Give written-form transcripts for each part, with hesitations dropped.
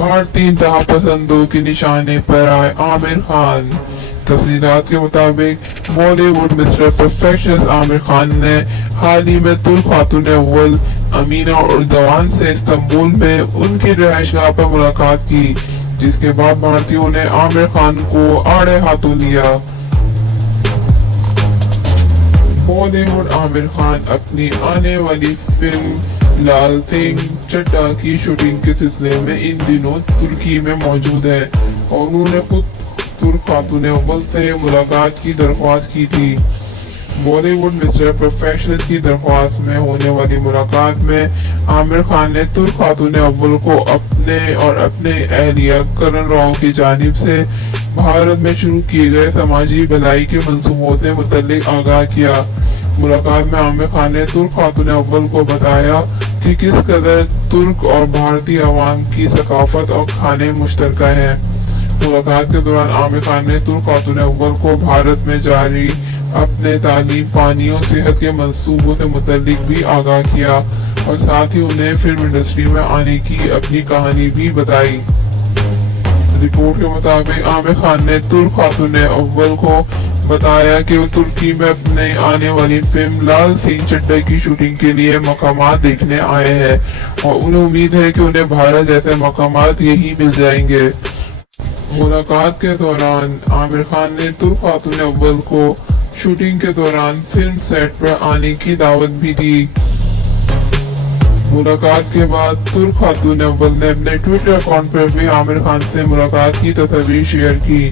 भारतीय इंतहा पसंदों के निशाने पर आए आमिर खान। तफसीलात के मुताबिक बॉलीवुड मिस्टर परफेक्शनिस्ट आमिर खान ने हाल ही में तुर्क खातून अव्वल अमीना उर्दवान से इस्तांबुल में उनकी रिहाइशगाह पर मुलाकात की, जिसके बाद भारतीयों ने आमिर खान को आड़े हाथों लिया। बॉलीवुड आमिर खान अपनी आने वाली फिल्म लाल सिंह चड्ढा की शूटिंग के सिलसिले में इन दिनों तुर्की में मौजूद है और उन्होंने खुद तुर्क खातून अव्वल से मुलाकात की दरख्वास्त की थी। बॉलीवुड मिस्टर परफेक्शनिस्ट की दरख्वास्त में होने वाली मुलाकात में आमिर खान ने तुर्क खातून अव्वल को अपने और अपने अहलिया करण राव की जानिब से भारत में शुरू किए गए समाजी भलाई के मंसूबों से मुतल्लिक आगाह किया। मुलाकात में आमिर खान ने तुर्क खातून अव्वल को बताया कि किस कदर तुर्क और भारतीय अवाम की सकाफत और खाने मुश्तरका हैं। मुलाकात के दौरान आमिर खान ने तुर्क खातून अव्वल को भारत में जारी अपने तालीम, पानी और सेहत के मंसूबों से मुतल्लिक भी आगाह किया और साथ ही उन्हें फिल्म इंडस्ट्री में आने की अपनी कहानी भी बताई। रिपोर्ट के मुताबिक आमिर खान ने तुर्क खातून अव्वल को बताया कि वो तुर्की में अपने आने वाली फिल्म लाल सिंह चड्ढा की शूटिंग के लिए मकामात देखने आए हैं और उन्हें उम्मीद है कि उन्हें भारत जैसे मकामात यही मिल जाएंगे। मुलाकात के दौरान आमिर खान ने तुर्क खातून अव्वल को शूटिंग के दौरान फिल्म सेट पर आने की दावत भी दी। मुलाकात के बाद तुर्क खातून अव्वल ने अपने ट्विटर अकाउंट पर भी आमिर खान से मुलाकात की तस्वीर शेयर की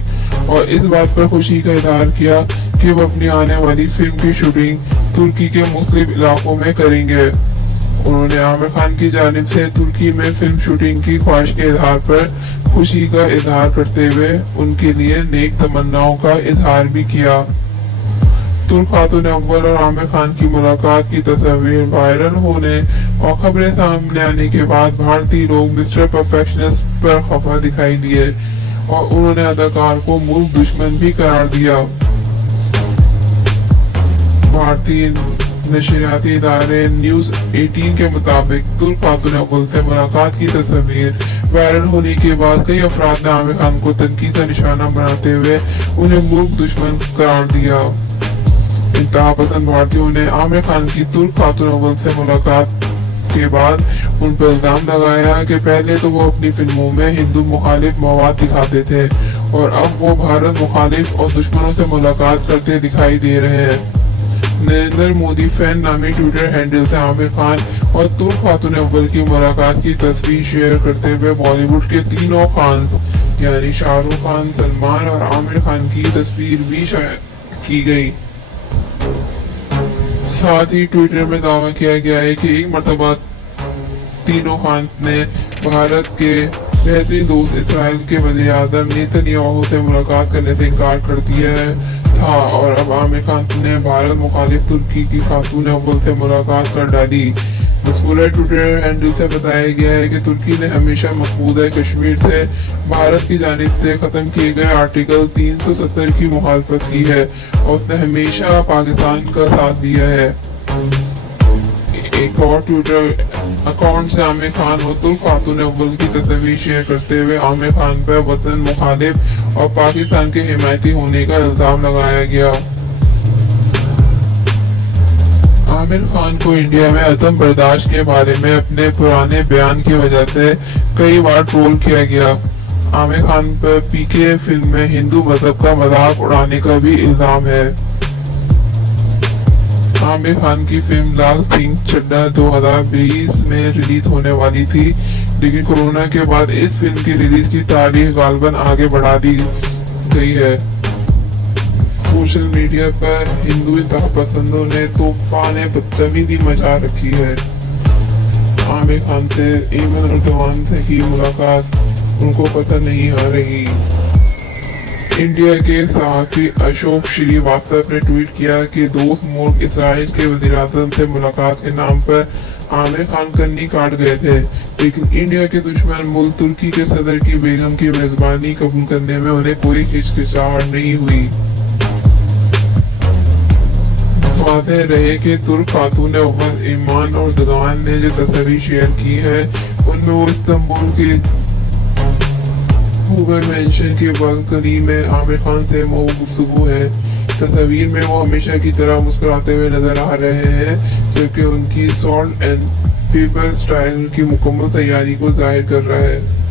और इस बात पर खुशी का इजहार किया कि वो अपनी आने वाली फिल्म की शूटिंग तुर्की के मुख्तलिफ इलाकों में करेंगे। उन्होंने आमिर खान की जानिब से तुर्की में फिल्म शूटिंग की ख्वाहिश के इजहार पर खुशी का इजहार करते हुए उनके लिए नेक तमन्नाओं का इजहार भी किया। तुर्क खातून अव्वल और आमिर खान की मुलाकात की तस्वीर वायरल होने और खबरें सामने आने के बाद भारतीय लोग मिस्टर परफेक्शनिस्ट पर खफा दिखाई दिए और उन्होंने अदाकार को मुल्क दुश्मन भी करार दिया। भारतीय नशरियाती इदारे न्यूज 18 के मुताबिक तुर्क खातून अव्वल से मुलाकात की तस्वीर वायरल होने के बाद कई अफराद ने आमिर खान को तनकीद का निशाना बनाते हुए उन्हें मुल्क दुश्मन करार दिया। इंतहा पसंद भारतीयों ने आमिर खान की तुर्क खातून अव्वल से मुलाकात के बाद उन पर इल्जाम लगाया कि पहले तो वो अपनी फिल्मों में हिंदू मुखालिफ मवाद दिखाते थे और अब वो भारत मुखालिफ और दुश्मनों से मुलाकात करते दिखाई दे रहे हैं। नरेंद्र मोदी फैन नामी ट्विटर हैंडल से आमिर खान और तुर्क खातून अव्वल की मुलाकात की तस्वीर शेयर करते हुए बॉलीवुड के तीनों खान्स यानी शाहरुख खान, सलमान और आमिर खान की तस्वीर भी शायद की गई। साथ ही ट्विटर में दावा किया गया है कि एक मर्तबा तीनों खान ने भारत के बेहतरीन दोस्त इसराइल के वज़ीर आज़म नेतन्याहू से मुलाकात करने से इनकार कर दिया था और अब आमिर खान ने भारत मुखालिफ तुर्की की खातून अव्वल से मुलाकात कर डाली। मज़कूरा ट्विटर हैंडल से बताया गया है कि तुर्की ने हमेशा मकबूजा कश्मीर से भारत की जानिब से खत्म किए गए आर्टिकल 370 की मुखालफत की है और उसने हमेशा पाकिस्तान का साथ दिया है। एक और ट्विटर अकाउंट से आमिर खान और तुर्क खातून अव्वल की तस्वीर शेयर करते हुए आमिर खान पर वतन मुखालिफ और पाकिस्तान के हिमायती होने का इल्जाम लगाया गया। आमिर खान को इंडिया में अदम बर्दाश्त के बारे में अपने पुराने बयान की वजह से कई बार ट्रोल किया गया। आमिर खान पर पीके फिल्म में हिंदू मजहब का मजाक उड़ाने का भी इल्जाम है। आमिर खान की फिल्म लाल सिंह चड्ढा 2020 में रिलीज होने वाली थी, लेकिन कोरोना के बाद इस फिल्म की रिलीज की तारीख गालबन आगे बढ़ा दी गई है। सोशल मीडिया पर हिंदू इंतहा पसंदों ने तूफान बदतमीजी मचा रखी है। आमिर खान से एमन उर्दवान से की मुलाकात उनको पसंद नहीं आ रही। इंडिया के सहाफ़ी अशोक श्रीवास्तव ने ट्वीट किया कि दोस्त मुल्क इसराइल के वज़ीर आज़म से मुलाकात के नाम पर आमिर खान कन्नी काट गए थे, लेकिन इंडिया के दुश्मन मुल्क तुर्की के सदर की बेगम की मेजबानी कबूल करने में उन्हें कोई हिचकिचाहट नहीं हुई। वाज़ेह रहे कि तुर्क खातून अव्वल ईमान और दुगान ने जो तस्वीर शेयर की है उनमें वो इस्तांबुल के गूगल मेंशन के बालकनी में आमिर खान से वो गुफ्तगू है। तस्वीर में वो हमेशा की तरह मुस्कुराते हुए नजर आ रहे हैं, जबकि उनकी सॉल्ट एंड पेपर स्टाइल की मुकम्मल तैयारी को जाहिर कर रहा है।